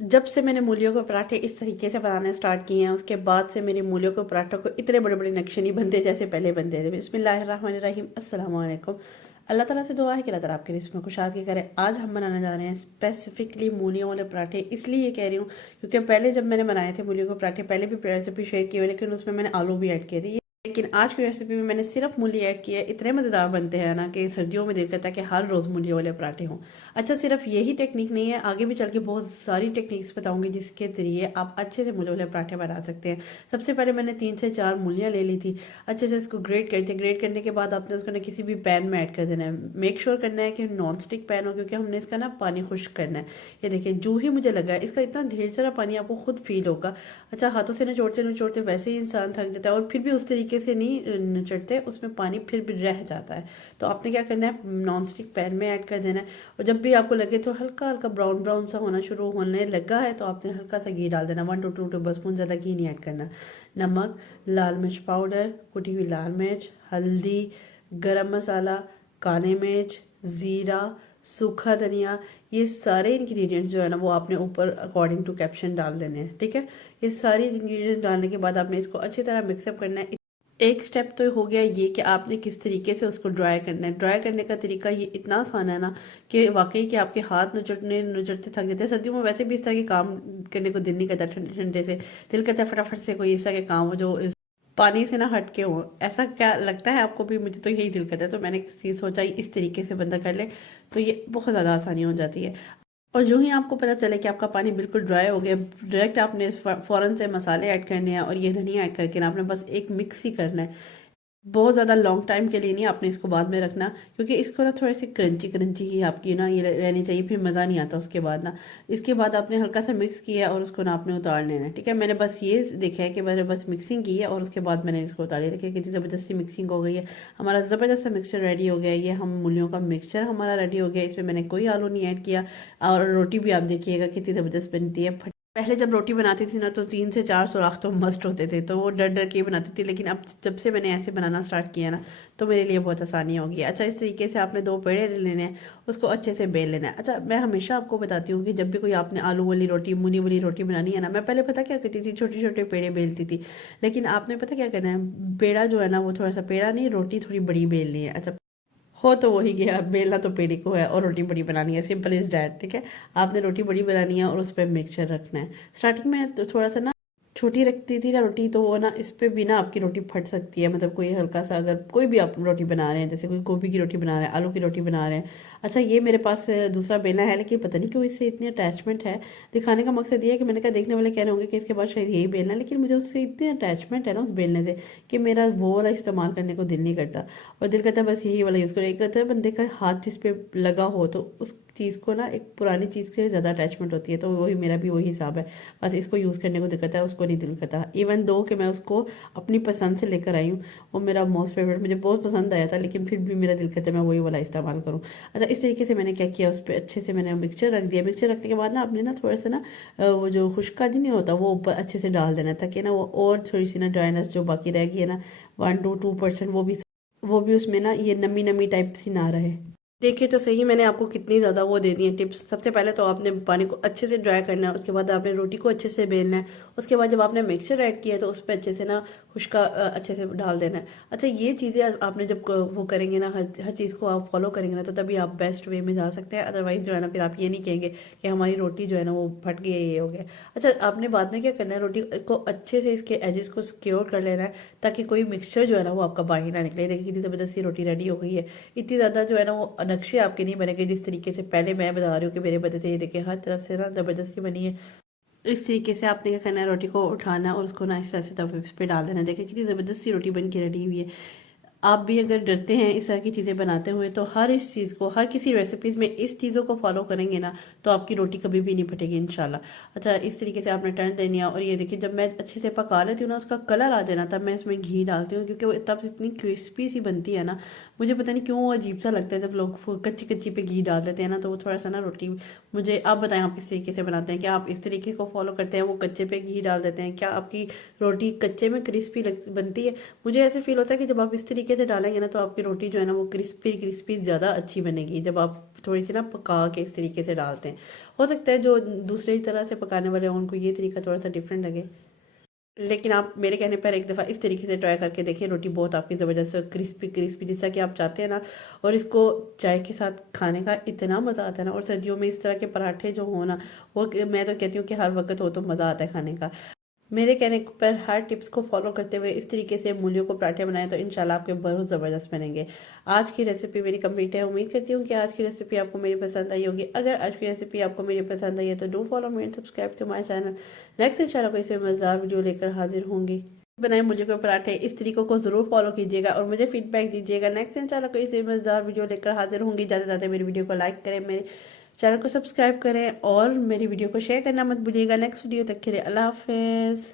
जब से मैंने मूलियों के पराठे इस तरीके से बनाने स्टार्ट किए हैं, उसके बाद से मेरी मूलियों के पराठों को इतने बड़े बड़े नक्शे नहीं बनते जैसे पहले बनते थे। बिस्मिल्लाहिर्रहमानिर्रहीम, अस्सलाम वालेकुम। अल्लाह ताला से दुआ है कि अल्लाह ताला आपकी रिस्क में कुशादगी करे। आज हम बनाने जा रहे हैं स्पेसिफिकली मूलियों वाले पराठे। इसलिए कह रही हूँ क्योंकि पहले जब मैंने बनाए थे मूलियों के पराठे, पहले भी रेसिपी शेयर की हुई, लेकिन उसमें मैंने आलू भी ऐड किए थे। लेकिन आज की रेसिपी में मैंने सिर्फ मूली ऐड किया है। इतने मज़ेदार बनते हैं ना कि सर्दियों में दिल करता है कि हर रोज़ मूली वाले पराठे हों। अच्छा, सिर्फ यही टेक्निक नहीं है, आगे भी चल के बहुत सारी टेक्निक्स बताऊंगी जिसके जरिए आप अच्छे से मूली वाले पराठे बना सकते हैं। सबसे पहले मैंने 3 से 4 मूलियाँ ले ली थी। अच्छे से इसको ग्रेट करते हैं। ग्रेट करने के बाद आपने उसको ना किसी भी पैन में ऐड कर देना है। मेक श्योर करना है कि नॉन स्टिक पैन हो, क्योंकि हमने इसका ना पानी खुश्क करना है। ये देखिए, जो ही मुझे लगा है इसका इतना ढेर सारा पानी आपको खुद फील होगा। अच्छा, हाथों से निचोड़ते निचोड़ते वैसे ही इंसान थक जाता है और फिर भी उस तरीके से नहीं निचड़ते, उसमें पानी फिर भी रह जाता है। तो आपने क्या करना है, नॉन स्टिक पैन में ऐड कर देना है। और जब भी आपको लगे तो हल्का हल्का ब्राउन ब्राउन सा होना शुरू होने लगा है तो आपने हल्का सा घी डाल देना, 1 to 2 टेबल स्पून, ज़्यादा घी नहीं ऐड करना। नमक, लाल मिर्च पाउडर, कुटी हुई लाल मिर्च, हल्दी, गरम मसाला, काली मिर्च, ज़ीरा, सूखा धनिया, ये सारे इंग्रेडिएंट्स जो है ना वो आपने ऊपर अकॉर्डिंग टू कैप्शन डाल देने हैं। ठीक है, ये सारे इंग्रेडिएंट्स डालने के बाद आपने इसको अच्छी तरह मिक्सअप करना है। एक स्टेप तो हो गया ये कि आपने किस तरीके से उसको ड्राई करना है। ड्राई करने का तरीका ये इतना आसान है ना कि वाकई कि आपके हाथ नुचड़ते थक जाते हैं। सर्दियों में वैसे भी इस तरह के काम करने को दिल नहीं करता, ठंडे ठंडे से दिल करता है फटाफट से कोई इस तरह के काम हो जो पानी से ना हट के हो। ऐसा क्या लगता है आपको भी? मुझे तो यही दिल करता है। तो मैंने सोचा इस तरीके से बंदा कर ले तो ये बहुत ज़्यादा आसानी हो जाती है। और जो ही आपको पता चले कि आपका पानी बिल्कुल ड्राई हो गया, डायरेक्ट आपने फ़ौरन से मसाले ऐड करने हैं और ये धनिया ऐड करके ना आपने बस एक मिक्स ही करना है। बहुत ज़्यादा लॉन्ग टाइम के लिए नहीं, आपने इसको बाद में रखना, क्योंकि इसको ना थोड़ी सी क्रंची क्रंची ही आपकी ना ये रहनी चाहिए, फिर मज़ा नहीं आता उसके बाद ना। इसके बाद आपने हल्का सा मिक्स किया और उसको ना आपने उतार लेना है। ठीक है, मैंने बस ये देखा है कि मैंने बस मिक्सिंग की है और उसके बाद मैंने इसको उतार लिया। देखिए कितनी ज़बरदस्ती मिक्सिंग हो गई है, हमारा ज़बरदस्त सा मिक्सचर रेडी हो गया है। ये हम मूलियों का मिक्सचर हमारा रेडी हो गया। इसमें मैंने कोई आलू नहीं ऐड किया। और रोटी भी आप देखिएगा कितनी ज़बरदस्त बनती है। पहले जब रोटी बनाती थी ना तो 3 से 4 सुराख तो मस्ट होते थे, तो वो डर डर के बनाती थी। लेकिन अब जब से मैंने ऐसे बनाना स्टार्ट किया ना तो मेरे लिए बहुत आसानी होगी। अच्छा, इस तरीके से आपने 2 पेड़े ले लेने हैं, उसको अच्छे से बेल लेना है। अच्छा, मैं हमेशा आपको बताती हूँ कि जब भी कोई आपने आलू वाली रोटी, मूली वाली रोटी बनानी है ना, मैं पहले पता क्या करती थी, छोटे छोटे पेड़े बेलती थी। लेकिन आपने पता क्या करना है, पेड़ा जो है ना वो थोड़ा सा, पेड़ा नहीं, रोटी थोड़ी बड़ी बेलनी है। अच्छा, हो तो वही गया, बेलना तो पेड़ी को है और रोटी बड़ी बनानी है, सिंपल इज डैट। ठीक है, आपने रोटी बड़ी बनानी है और उस पर मिक्सचर रखना है। स्टार्टिंग में तो थोड़ा सा ना छोटी रखती थी ना रोटी, तो वो ना इस पे भी ना आपकी रोटी फट सकती है। मतलब कोई हल्का सा, अगर कोई भी आप रोटी बना रहे हैं, जैसे कोई गोभी की रोटी बना रहे हैं, आलू की रोटी बना रहे हैं। अच्छा, ये मेरे पास दूसरा बेलना है, लेकिन पता नहीं क्यों इससे इतनी अटैचमेंट है। दिखाने का मकसद ये है कि मैंने कहा देखने वाले कह रहे होंगे कि इसके बाद शायद यही बेलना है, लेकिन मुझे उससे इतनी अटैचमेंट है ना उस बेलने से कि मेरा वो वाला इस्तेमाल करने को दिल नहीं करता। और दिल करता है बस यही वाला यूज़ करो। एक होता है बंदे का हाथ जिस पे लगा हो तो उस चीज़ को ना, एक पुरानी चीज़ से ज़्यादा अटैचमेंट होती है, तो वही मेरा भी वही हिसाब है। बस इसको यूज़ करने को दिक्कत है, उसको नहीं दिल करता। इवन दो कि मैं उसको अपनी पसंद से लेकर आई हूँ, वो मेरा मोस्ट फेवरेट, मुझे बहुत पसंद आया था, लेकिन फिर भी मेरा दिल करता है मैं वही वाला इस्तेमाल करूँ। अच्छा, इस तरीके से मैंने क्या किया, उस पर अच्छे से मैंने मिक्सचर रख दिया। मिक्सचर रखने के बाद ना आपने ना थोड़ा सा ना वो जो खुश्का नहीं होता वो ऊपर अच्छे से डाल देना, ताकि ना वो और थोड़ी सी ना ड्राइनेस जो बाकी रह गई है ना, 1 to 2% वो भी उसमें ना ये नमी नमी टाइप सी ना रहे। देखिए तो सही, मैंने आपको कितनी ज़्यादा वो दे दी है टिप्स। सबसे पहले तो आपने पानी को अच्छे से ड्राई करना है, उसके बाद आपने रोटी को अच्छे से बेलना है, उसके बाद जब आपने मिक्सचर ऐड किया है तो उस पर अच्छे से ना खुश्का अच्छे से डाल देना है। अच्छा, ये चीज़ें आपने जब वो करेंगे ना, हर चीज़ को आप फॉलो करेंगे ना, तो तभी आप बेस्ट वे में जा सकते हैं। अदरवाइज़ जो है ना फिर आप ये नहीं कहेंगे कि हमारी रोटी जो है ना वो फट गई है, ये हो गया। अच्छा, आपने बाद में क्या करना है, रोटी को अच्छे से इसके एजेस को सिक्योर कर लेना है, ताकि कोई मिक्सचर जो है ना वो आपका बाहर ना निकले। देखिए कितनी ज़बरदस्ती रोटी रेडी हो गई है। इतनी ज़्यादा जो है ना वो नक्शे आपके नहीं बनेंगे जिस तरीके से पहले मैं बता रही हूँ कि मेरे बने थे। ये देखिए हर तरफ से ना ज़बरदस्ती बनी है। इस तरीके से आपने क्या करना है, रोटी को उठाना और उसको ना इस तरह से तवे पे डाल देना। देखिए कितनी ज़बरदस्ती रोटी बन के रेडी हुई है। आप भी अगर डरते हैं इस तरह की चीज़ें बनाते हुए, तो हर इस चीज़ को, हर किसी रेसिपीज़ में इस चीज़ों को फॉलो करेंगे ना तो आपकी रोटी कभी भी नहीं फटेगी इंशाल्लाह। अच्छा, इस तरीके से आपने टर्न देनी है और ये देखिए जब मैं अच्छे से पका लेती हूँ ना, उसका कलर आ जाए ना, तब मैं इसमें घी डालती हूँ, क्योंकि वो तब इतनी क्रिस्पी सी बनती है ना। मुझे पता नहीं क्यों वो अजीब सा लगता है जब लोग कच्ची कच्ची पे घी डाल देते हैं ना, तो वो थोड़ा सा ना रोटी, मुझे आप बताएं आप किस तरीके से बनाते हैं? क्या आप इस तरीके को फॉलो करते हैं, वो कच्चे पे घी डाल देते हैं? क्या आपकी रोटी कच्चे में क्रिस्पी बनती है? मुझे ऐसे फील होता है कि जब आप इस तरीके तरीके से डालेंगे ना तो आपकी रोटी जो है ना वो क्रिस्पी क्रिस्पी ज़्यादा अच्छी बनेगी, जब आप थोड़ी सी ना पका के इस तरीके से डालते हैं। हो सकता है जो दूसरी तरह से पकाने वाले हों उनको ये तरीका थोड़ा सा डिफरेंट लगे, लेकिन आप मेरे कहने पर एक दफ़ा इस तरीके से ट्राई करके देखिए, रोटी बहुत आपकी ज़बरदस्त क्रिस्पी क्रिस्पी जैसा कि आप चाहते हैं ना। और इसको चाय के साथ खाने का इतना मज़ा आता है ना, और सर्दियों में इस तरह के पराठे जो हो ना, वो मैं तो कहती हूँ कि हर वक्त हो तो मज़ा आता है खाने का। मेरे कहने पर हर टिप्स को फॉलो करते हुए इस तरीके से मूलियों को पराठे बनाएं तो इंशाल्लाह आपके बहुत ज़बरदस्त बनेंगे। आज की रेसिपी मेरी कंप्लीट है, उम्मीद करती हूँ कि आज की रेसिपी आपको मेरी पसंद आई होगी। अगर आज की रेसिपी आपको मेरी पसंद आई है तो do follow me and subscribe to my channel. Next इंशाल्लाह कोई से मज़ेदार वीडियो लेकर हाजिर होंगी। बनाए मूलियों के पराठे इस तरीकों को ज़रूर फॉलो कीजिएगा और मुझे फीडबैक दीजिएगा। नेक्स्ट इंशाल्लाह कोई से मज़ेदार वीडियो लेकर हाजिर होंगी। ज़्यादा से ज़्यादा मेरी वीडियो को लाइक करें, मेरे चैनल को सब्सक्राइब करें और मेरी वीडियो को शेयर करना मत भूलिएगा। नेक्स्ट वीडियो तक के लिए अल्लाह हाफिज़।